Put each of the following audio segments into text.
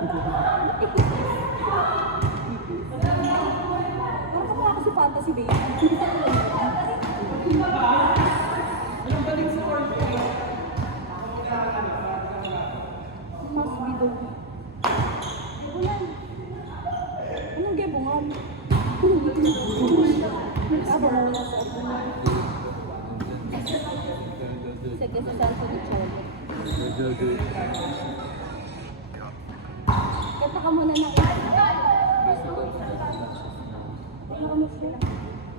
Parang ako si Fantasy Baby. Anong balik sa court? Mas bidong. Bulan. Anong gebongan? Sige, sa Santo de Chole. Kata ka muna na ito. Ano ka mo siya?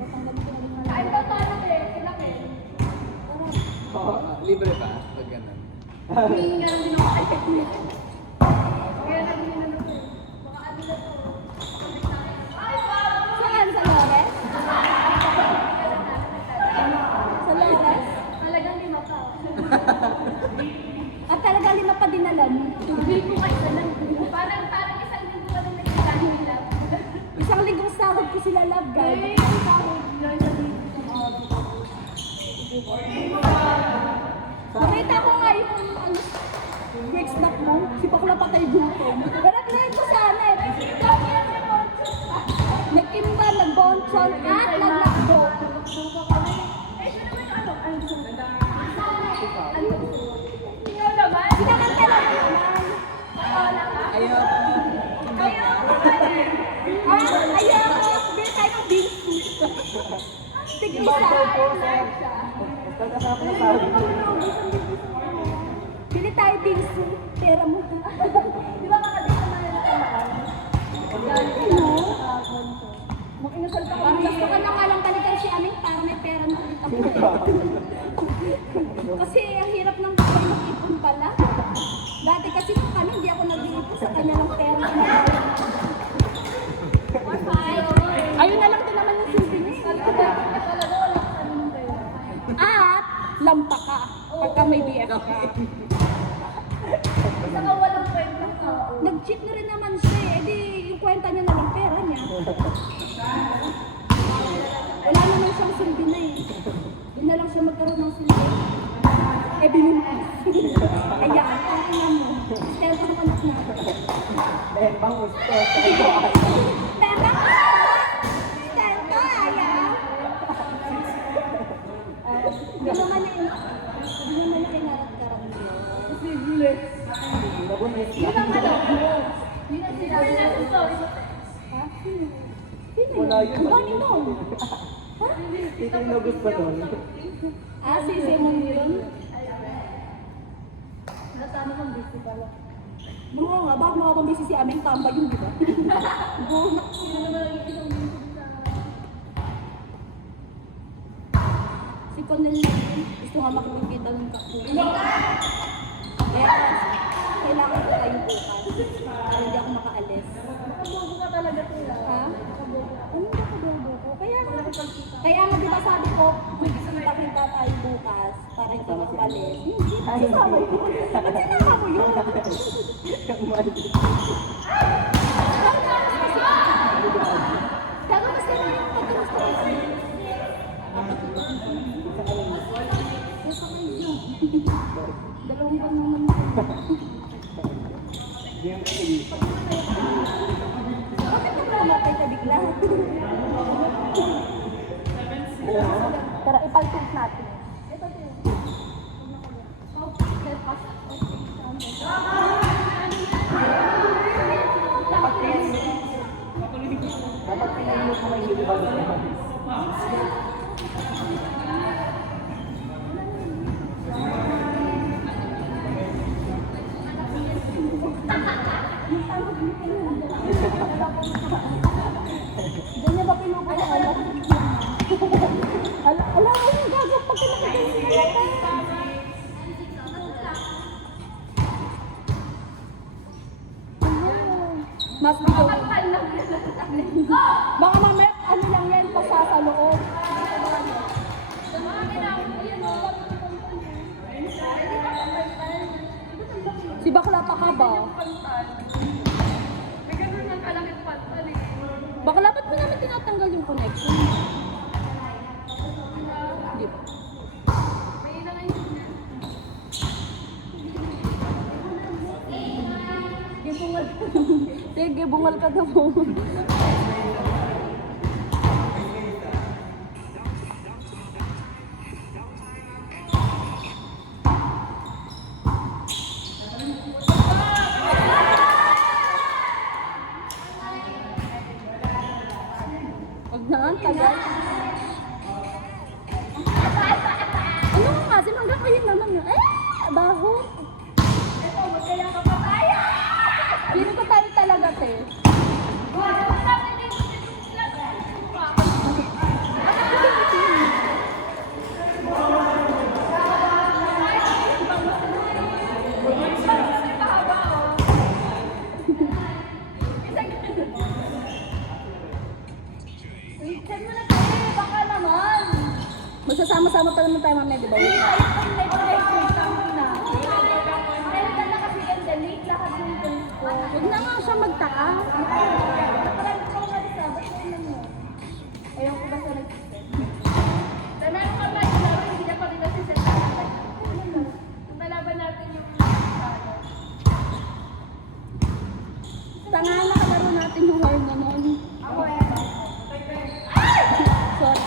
Natanggal ko na rin na. Ay, paano eh? Kilaki. Oo, libre ba? Pag ganun. Humingi nga lang din ako kay Pekni. Kaya nabili na naman eh. Baka ano na to. Saan? Sa Lores? Sa Lores? Talagang 5 pa. At talagang 5 pa din alam. Tubil ko kayo na lang. Parang isang linggo ka nang nagkita nila. Isang linggong sahod ko sila love, guys. Sahod. Nakita ko nga yung break snack mo, si Bakla patay gutom. Nag-live ko sana eh. Nag-imba, nag-bonchon, at nag-lakbo. Sinakanta lang naman. Ayaw. Ayaw! Bili tayo ng binsu. Tig-isa. Basta kasama na sabi ko. Bili tayo binsu. Pera mo. Di ba kakadito na nila tamaan? Ano? Makinasal pa kami. Gusto ka na nga lang talaga si Aming para may pera na ulit ako. Kasi ang hirap ng buhay mag-ipon pala. Dati kasi nung kami, hindi ako nag-iipon sa kanya ng pera. Ayun na lang din naman yung silbi niya. At lampa ka pagka may BF ka. Saka walang kwenta ka. Nag-cheat na rin naman siya eh. Di yung kwenta niya na lang pera niya. Wala naman siyang silbi na eh. Doon na lang siya magkaroon ng silbi. Eh, binumas. Kaya, ang ina mo. Stella ang anak natin. Bang gusto. Stella! Stella, ayaw! Hindi naman niya inarat-karat niya. Kasi gulit. Nabunis Yun lang. ang alam mo. Yun ang sinabi niya sa story. Ha? Sino Wala yun? yun. Bakit nun? Ha? Ito yung nagusto doon. Ah, si Simon yun? Nasama kang busy pala. Bro nga, bakit mga kang busy si Aming tambay yun, di ba? Bro, si Cornel na yun, gusto nga makikita ng kakulit. Kaya, kailangan ko kayo bukas. Para hindi ako makaalis. Nakabobo ka talaga sila. Ha? Ano nakabobo ko? Kaya nga diba sabi ko, magkita-kita tayo bukas para hindi makaalis. Hindi, sinama mo. Ba't sinama mo yun? Gago kasi na yung pagkaroon ko. Nasa kayo. Dalawang buwan naman. Bakit ka namatay ka bigla? Tara, ipaltog natin. Dapat pinahilot mo yung hilibag naman. Ganyan ba pinukuha ka lang? Alam mo yung gagawin pag kinakagaling siya. Mas bigyan. Baka mamaya, ano lang yan, pasasa loob. Si bakla pa ka ba? Bakla, ba't mo namin tinatanggal yung connection? Hindi ba? Yung bungal. Sige, bungal ka daw. Huwag na ang tagal. Ano nga, sinundan ko yun naman yun. Baho. Ito, magkaya ka pa tayo! Hindi ko tayo talaga, te. Send mo na tayo, baka naman. Magsasama-sama pa naman tayo mamaya, di ba? Hindi tayo pang live na. Meron ka na kasi ang delete lahat ng post ko. Huwag na nga siya magtaka. Nakaraan ko nga sa ba't yun mo? Ayaw ko ba sa nag-send? Dahil meron ka ba yung laro, hindi na pa rin nasi-send natin. Nalaban natin yung Tanga na kalaro natin yung hormone. ako eh. Sorry.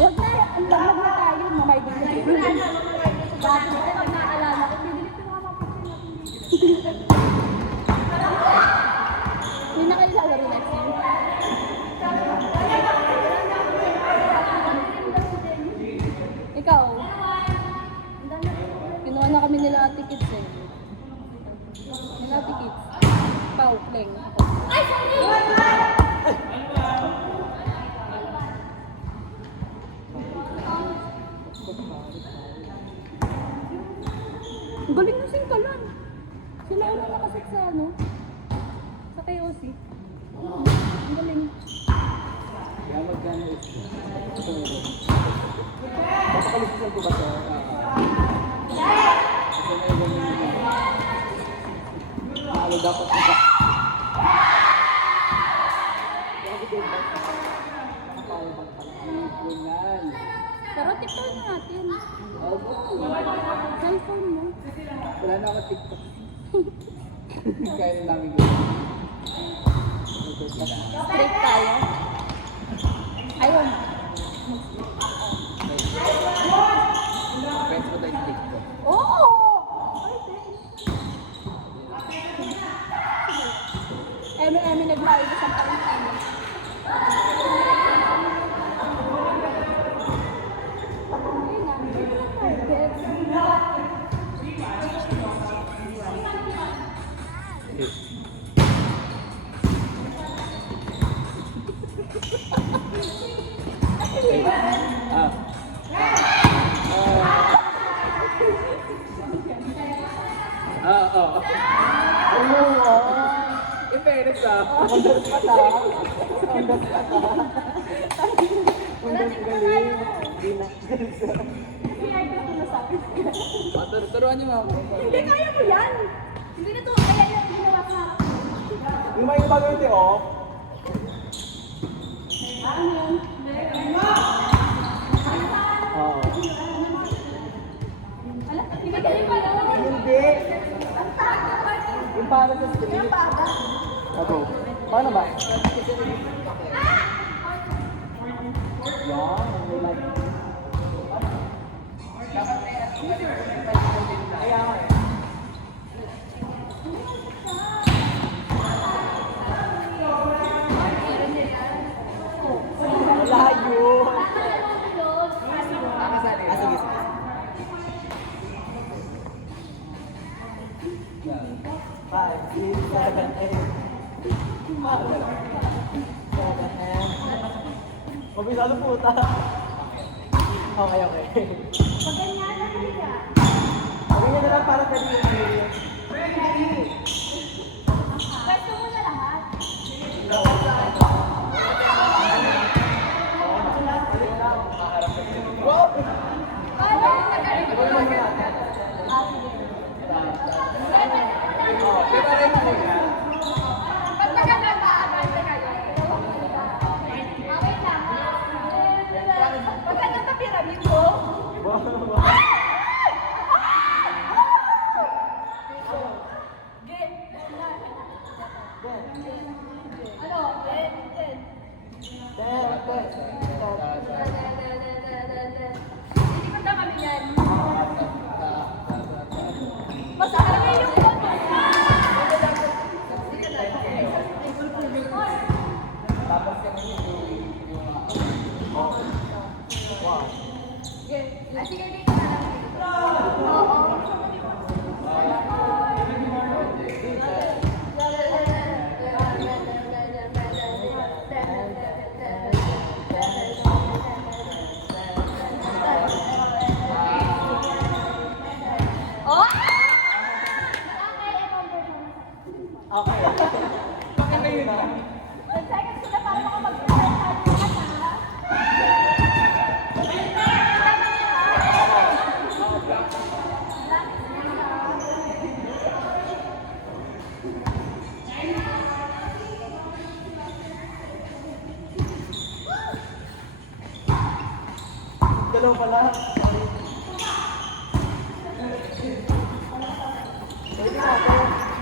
Huwag na, ang lamag na tayo. Mamay din na Wala na, mamawag na sa bago. Pag naalala ko, bibilit ko mga mapapin natin. Hindi na kayo lalaro next year. Ikaw, kinuha na kami nila Ate Kids eh. Nila Ate Kids. Pau, Leng. Ako. Ay, sorry! Ang galing na singkalan. Sila una nakasik sa ano? Sa KOC. Ang galing. Kaya magkano ito? Ito meron. Papakalusisan ko ba ito? Kasi meron yun. Ano dapat ito? Grabe din ba? Nakakaya bang pala? Pero TikTok natin. Oo. Cellphone mo. Wala na ako TikTok. Kaya rin namin gawin. Straight tayo. Ayaw mo. Friends mo tayo sa TikTok. Oo! Eme nag-live isang Pilipinas. Ah. Oo. Oo. In fairness Undas pa ta. Undas pa ta. Undas galing. Hindi na. Turuan niyo ako. Hindi, kaya mo yan! Hindi na to, kaya yung ginawa ka. Yung may bagay ito, oh. Ano yan? Oo. Alam, hindi ka rin pala. Hindi. Yung para sa screen. Ako. Paano ba? Yan. Kaya nga eh. Malayo. Sige, sige. 5, 6, 7, 8. Mabisado puta. Okay, okay. Pagganyan na talaga. Ganyan na lang para sa video. Pwesto mo na lahat. Wow! Paano? Nagaling ko lang. Pero rin mo nga. Ba't nagkakataan ka kayo? Wait lang. Maganda sa pyramid mo. Get. Ano? 10. Hindi ko na kami yan. Basta kami yung photo. Tapos kami yung wow. Sige, dito na lang. Oo. Oh! Okay. Ano yun? 10 seconds ko na para makapag-present ha. Dalawa pala.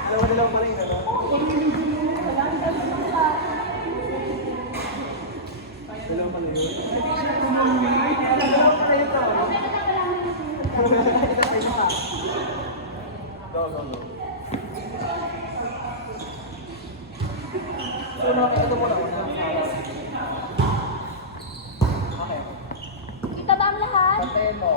Dalawa pa rin, ano? Dalawa pa rin. Go. So, ito muna. Okay. Kita ba ang lahat? Patayin mo.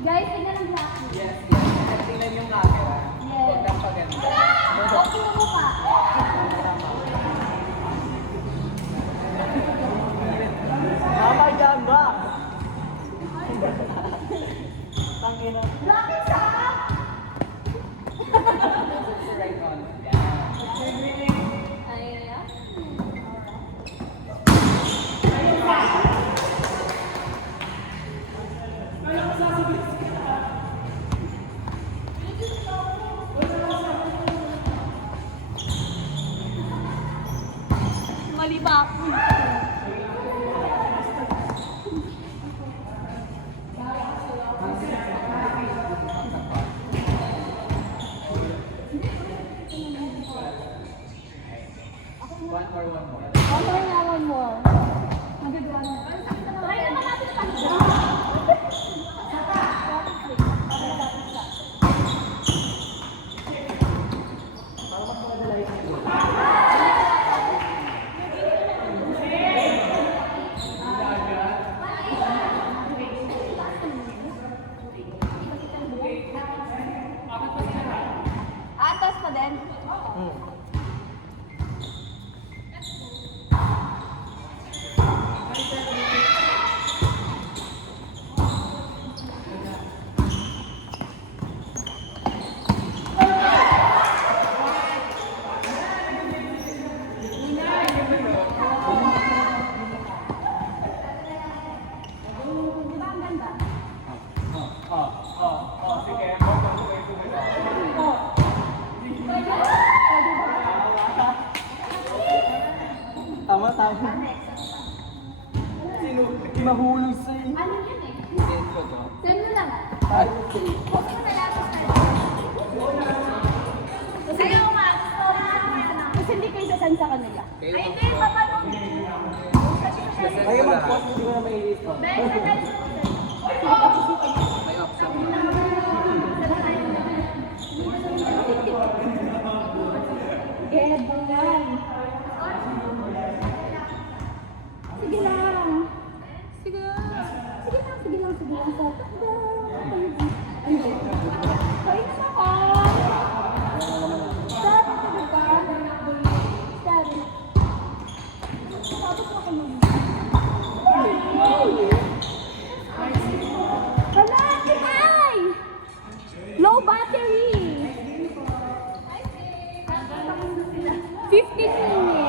Guys, tingnan ang black. Yes. Tingnan yung camera. Huwag kang paganda. Huwag yung mukha. Mama dyan ba? Tangina. Black isa! Right on. Ayan. Mali ba ako? One more. One more. Magagawa na. Try naman natin pa. Atas pa din. Di ba ang ganda? Sige. Tama. Sino? Mahulog sa'yo. Ano yun eh? Send ko to. Send mo lang. Okay. Huwag mo na lang. Ayaw nga. Kasi hindi kayo sasan sa kanila. Ay, hindi. Papanong. Ayaw mag-post, hindi ko na may-edit ko. Dahil sa guys. May option. Get lang. Sige lang. Sige lang. Tatak daw. Ay, ay, saka. Sabi ka ba? Sabi. Sabi ko ako mag- 15 minutes.